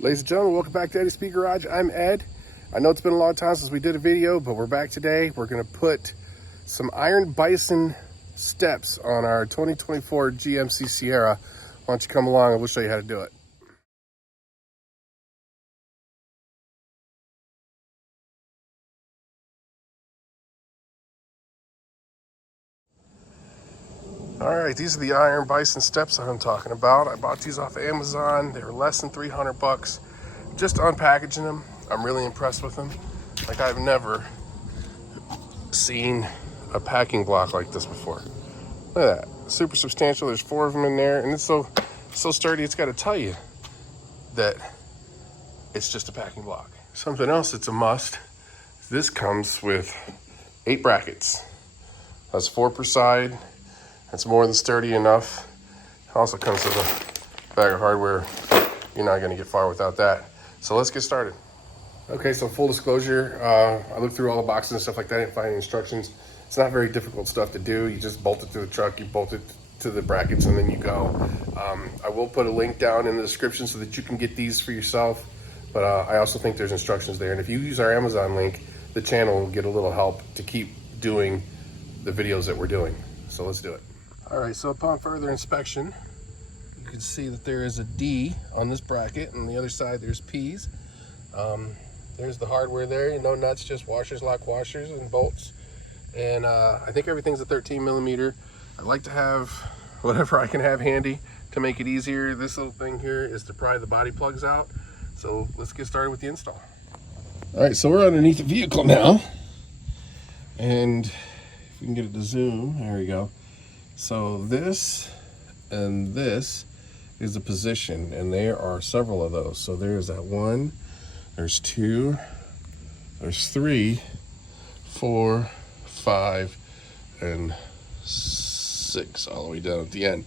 Ladies and gentlemen, welcome back to Eddie's Speed Garage. I'm Ed. I know it's been a long time since we did a video, but we're back today. We're going to put some IronBison steps on our 2024 GMC Sierra. Why don't you come along and we'll show you how to do it. All right, these are the IronBison steps I'm talking about. I bought these off of Amazon. They were less than 300 bucks. Just unpackaging them, I'm really impressed with them. Like, I've never seen a packing block like this before. Look at that, super substantial. There's 4 of them in there, and it's so sturdy. It's got to tell you that it's just a packing block. Something else that's a must. This comes with 8 brackets. That's 4 per side. That's more than sturdy enough. It also comes with a bag of hardware. You're not going to get far without that. So let's get started. Okay, so full disclosure, I looked through all the boxes and stuff like that. I didn't find any instructions. It's not very difficult stuff to do. You just bolt it to the truck, you bolt it to the brackets, and then you go. I will put a link down in the description so that you can get these for yourself. But I also think there's instructions there. And if you use our Amazon link, the channel will get a little help to keep doing the videos that we're doing. So let's do it. All right, so upon further inspection, you can see that there is a D on this bracket, and on the other side there's P's. There's the hardware there, no nuts, just washers, lock washers, and bolts. And I think everything's a 13 millimeter. I like to have whatever I can have handy to make it easier. This little thing here is to pry the body plugs out. So let's get started with the install. All right, so we're underneath the vehicle now. And if we can get it to zoom, there we go. So this and this is a position, and there are several of those. So there's that 1, there's 2, there's 3, 4, 5, and 6 all the way down at the end.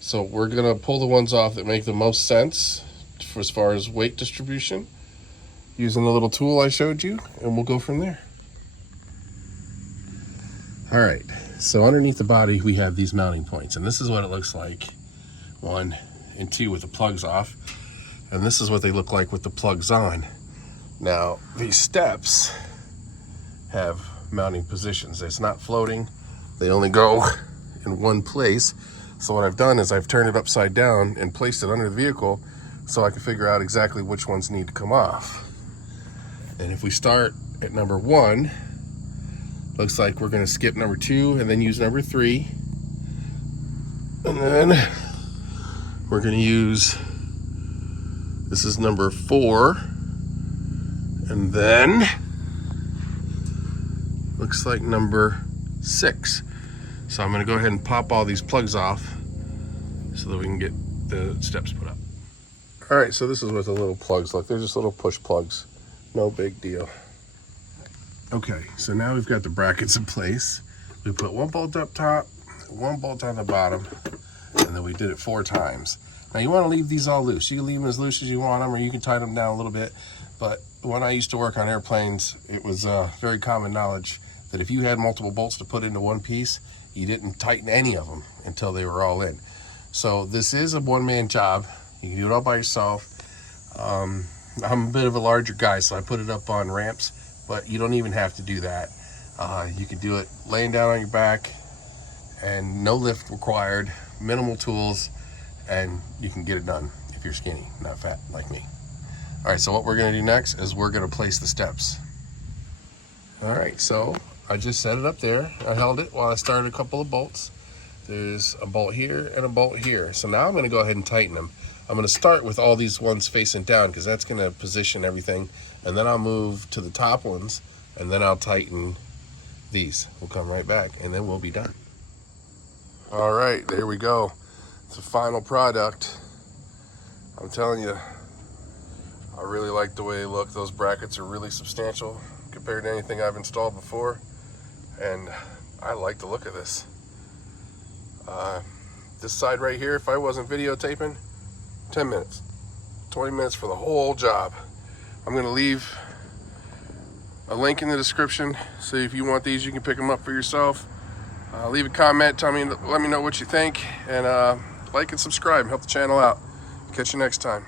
So we're gonna pull the ones off that make the most sense for as far as weight distribution using the little tool I showed you, and we'll go from there. All right. So underneath the body, we have these mounting points, and this is what it looks like, 1 and 2 with the plugs off, and this is what they look like with the plugs on. Now, these steps have mounting positions. It's not floating. They only go in one place. So what I've done is I've turned it upside down and placed it under the vehicle so I can figure out exactly which ones need to come off. And if we start at number 1, looks like we're going to skip number 2 and then use number 3. And then we're going to use, this is number 4. And then looks like number 6. So I'm going to go ahead and pop all these plugs off so that we can get the steps put up. All right, so this is what the little plugs look. They're just little push plugs. No big deal. Okay, so now we've got the brackets in place. We put 1 bolt up top, 1 bolt on the bottom, and then we did it 4 times. Now you want to leave these all loose. You can leave them as loose as you want them, or you can tighten them down a little bit. But when I used to work on airplanes, it was very common knowledge that if you had multiple bolts to put into one piece, you didn't tighten any of them until they were all in. So this is a one-man job. You can do it all by yourself. I'm a bit of a larger guy, so I put it up on ramps. But you don't even have to do that. You can do it laying down on your back and no lift required, minimal tools, and you can get it done if you're skinny, not fat like me. All right, so what we're gonna do next is we're gonna place the steps. All right, so I just set it up there. I held it while I started a couple of bolts. There's a bolt here and a bolt here. So now I'm gonna go ahead and tighten them. I'm gonna start with all these ones facing down because that's gonna position everything. And then I'll move to the top ones, and then I'll tighten these. We'll come right back, and then we'll be done. All right, there we go. It's a final product. I'm telling you, I really like the way they look. Those brackets are really substantial compared to anything I've installed before, and I like the look of this. This side right here, if I wasn't videotaping, 10 minutes, 20 minutes for the whole job. I'm going to leave a link in the description, so if you want these, you can pick them up for yourself. Leave a comment, let me know what you think, and like and subscribe, help the channel out. Catch you next time.